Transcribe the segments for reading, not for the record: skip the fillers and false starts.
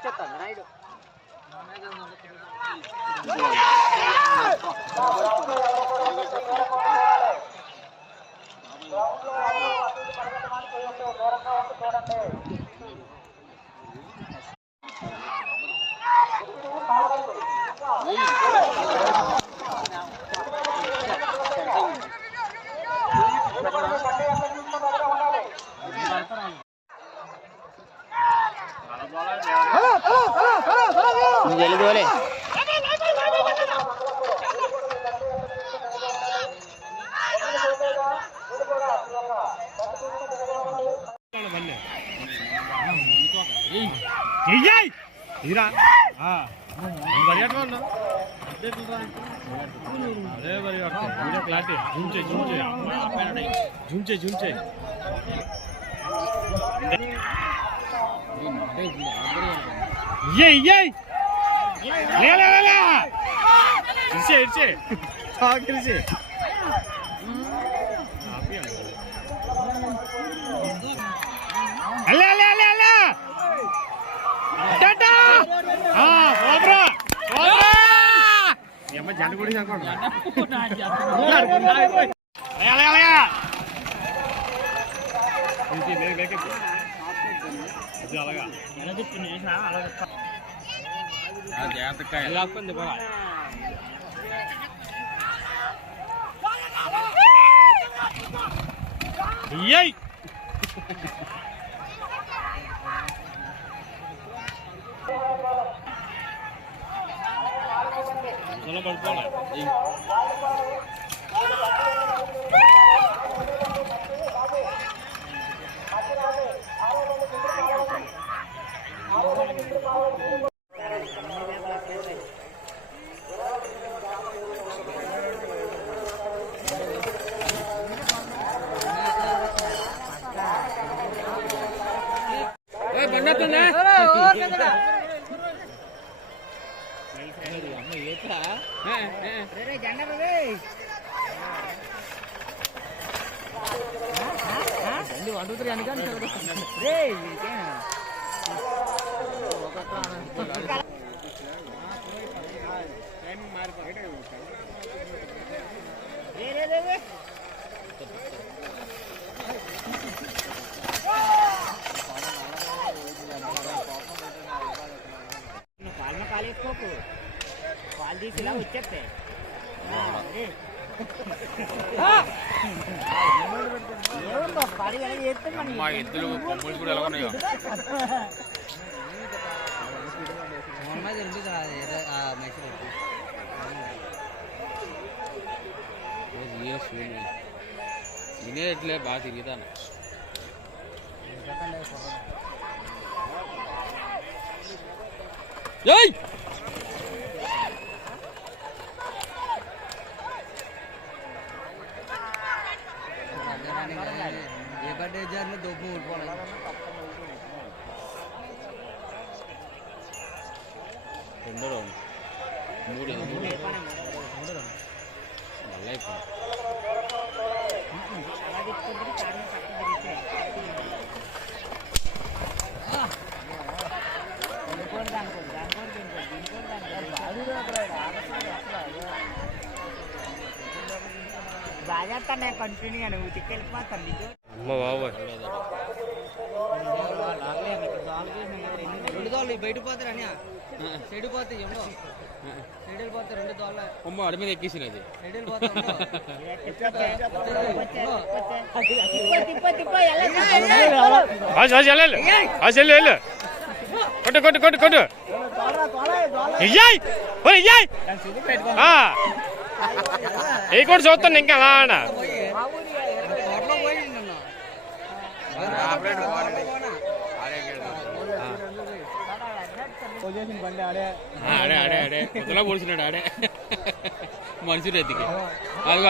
వచ్చేస్తాను Naidu వెళ్ళిపోలే clarity Zoom చేయి ఇచ్చే జంట కూడా అలాగా జాగ్రత్తగా పడుకోవాలి పాలు తీసిలా వచ్చేస్తే మా ఎద్దులు కొమ్ములు కూడా ఎలా ఉన్నాయో తినేట్లే బాగా తిరుగుతాను ఏ బర్త్డే జరిగిన దొబ్బు ఊడిపోవాలి మూడు మళ్ళీ బాగా కంటిన్యూ నువ్వు చిక్కెళ్ళిపోతాను నీకు అమ్మ బాబోయ్ రెండు దోళ్ళు బయట పోతారని సైడ్ పోతాయి ఎవడో సైడ్ పోతే రెండు దోళ్ళ అమ్మ అడి మీద ఎక్కిసినది సైడ్ పోతా కొట్టు ఏ కూడా చూస్తాను ఇంకా అలా ఆడే కొత్తలా పొడిచినాడు ఆడే మనుషులు ఎత్తికి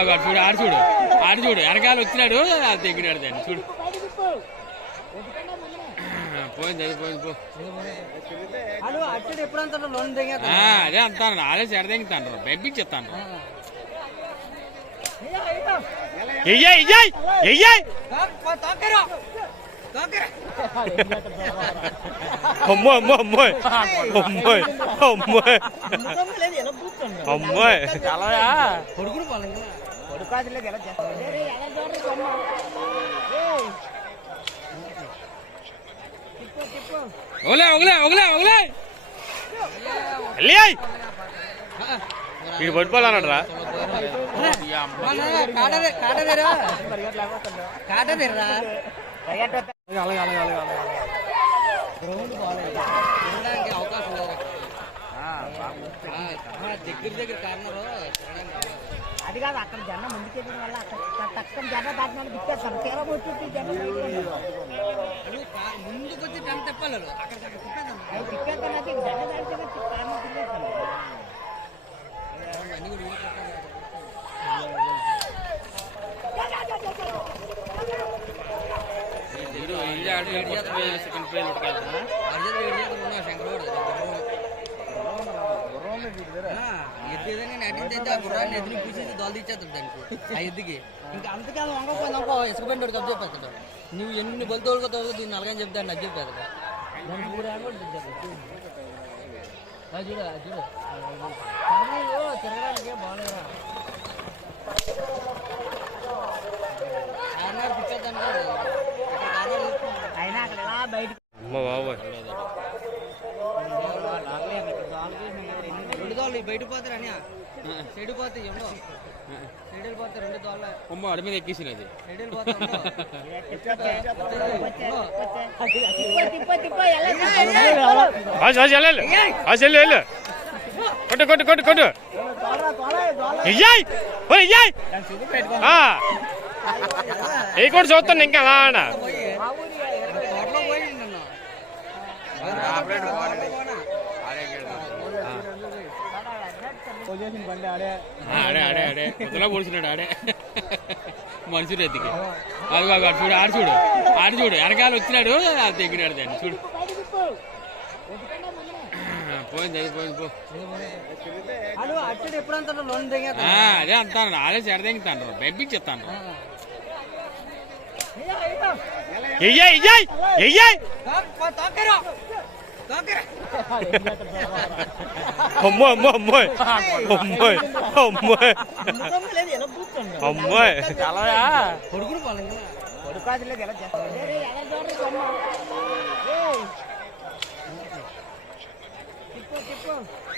అది చూడు ఆడు చూడు వెనకాల వచ్చినాడు అది తెగినాడు దాన్ని చూడు పోయింది పో అదే అంటాను అదే చెడదెంగుతాను బెబ్బిచ్చేస్తాను తోకరా అమ్మో అమ్మో అమ్మోయ్ అమ్మోయ్ అమ్మోయ్ అమ్మోయ్ కొడుకురు పాలం ఓలే ఓలే ఓలే ఓలే వీడు పడిపోవాలన్నాడు రా కాటదేరా గ్రౌండ్ బాగాలేదు తినడానికి అవకాశం లేదు దగ్గర కార్నర్ అది కాదు అక్కడ జనం ముందుకెళ్ళిన వల్ల అక్కడ తక్కువ జనం దాటిన దిక్కేస్తాను తీరా పోతుంది జనం ముందుకు వచ్చి టెన్ తెప్పాలి అక్కడ దిక్కేస్తాను అది జనం దాటిన కారణం తినేస్తాను అన్ని కూడా సెకండ్ ప్లేయర్ ఎద్దు నటించైతే ఆ గుర్రాన్ని ఎదురు పూసేసి దోలు తీసేస్తాడు దానికి ఆ ఎద్దుకి ఇంకా అంతకాలం వంగపోయింది అనుకో ఇసుక పెండు కప్పు చెప్పేస్తాడు నువ్వు ఎన్ని బలి తోడుకో దీన్ని అలాగని చెప్తాడు నాకు చెప్పేస్తాడు దానికి చూడు చూడు తిరగడానికి బాగాలేదా కార్నర్ పిచ్చేద్దాను అయినా అక్కడ ఎలా బయట అమ్మ బాబోయ్ రెండు దోళ్ళు బయట పోతారు అని సైడ్ పోతాయి ఏమో సైడ్ వెళ్ళిపోతాయి రెండు దోళ్ళ అమ్మ అడి మీద ఎక్కేసినది సైడ్ వెళ్ళిపోతాయి వెళ్ళు కొట్టు కొట్టు కొట్టు కొట్టు ఇయ్యాయి ఇయ్యాయి ఏ కూడా చూస్తాను ఇంకా అలా తోటలో పోయి నన్ను ఆడే ఆడే ఆడే కొత్తలో పొడిచినాడు ఆడే మనుషులు ఎత్తికి అది అటు చూడు ఆడు చూడు వెనకాల వచ్చినాడు అది తెగినాడు దాన్ని చూడు పోయింది అది పోయింది పో అటు ఎప్పుడంతా లోన్ దిగా అదే అంటాను ఆడే చెడ తెంగుతాను పంపించేస్తాను ఎయ్యాయి ఎయ్యాయి ఎయ్యాయి అమ్మో అమ్మో అమ్మోయ్ అమ్మోయ్ అమ్మోయ్ అమ్మోయ్ కొడుకురు పాలం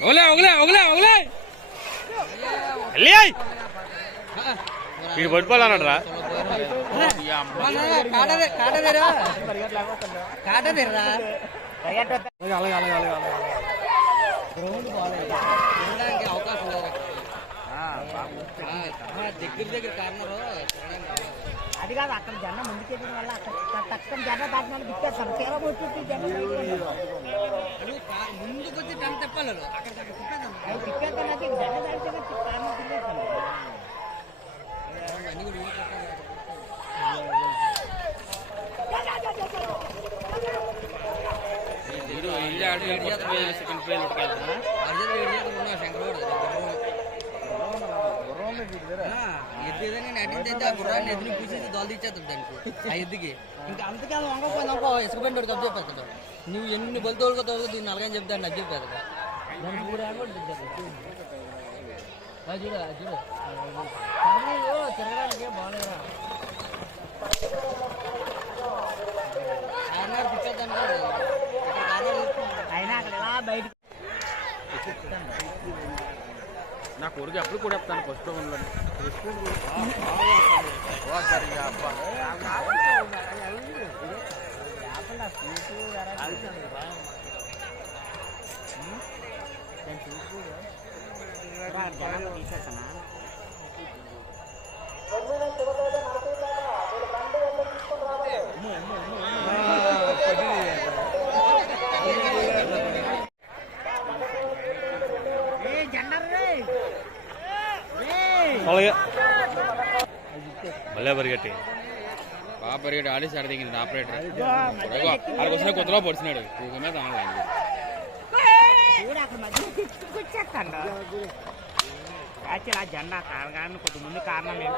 ఓలే ఓలే ఓలే ఓలే వీడు పడిపోవాలన్నాడు రా కాటదేరా గ్రౌండ్ బాగాలేదు తినడానికి అవకాశం లేదు దగ్గర కార్నర్ అది కాదు అక్కడ జనం ముందుకెళ్ళిన వల్ల అక్కడ తక్కువ జనం దాటిన దిక్కేస్తాను తీరా పోతుంది జనం ముందుకు వచ్చి టెన్ తెప్పాలి అక్కడ దిక్కేస్తాను అది జనం దాటిన కారణం తినేస్తాను అన్ని కూడా సెకండ్ ప్లేయర్ ఎద్దు నటించైతే ఆ గుర్రాన్ని ఎదురు పూసేసి దోలు తీసేస్తాడు దానికి ఆ ఎద్దుకి ఇంకా అంతకాలం వంగపోయింది అనుకో ఇసుక పెండు కప్పు చెప్పేస్తాడు నువ్వు ఎన్ని బలి తోడుకో దీన్ని అలాగని చెప్తాడు నాకు చెప్పేస్తాడు దానికి చూడు తిరగడానికి బాగాలేదా కార్నర్ పిచ్చేద్దాను అయినా అక్కడ ఎలా బయట నా కొడుకు ఎప్పుడు కూడా చెప్తాను ఫస్ట్ తీసేస్తానా మళ్ళీ పరిగెట్టి బాగా పరిగెట్టి ఆడేసి ఆడ దిగింది ఆపరేటర్ ఆడికి వచ్చిన కొత్తలో పొడిచినాడు మీద చూడు అక్కడ మధ్య వచ్చేస్తాను యాక్చువల్ ఆ జెండా కారణం కొద్ది ముందు కారణం ఏం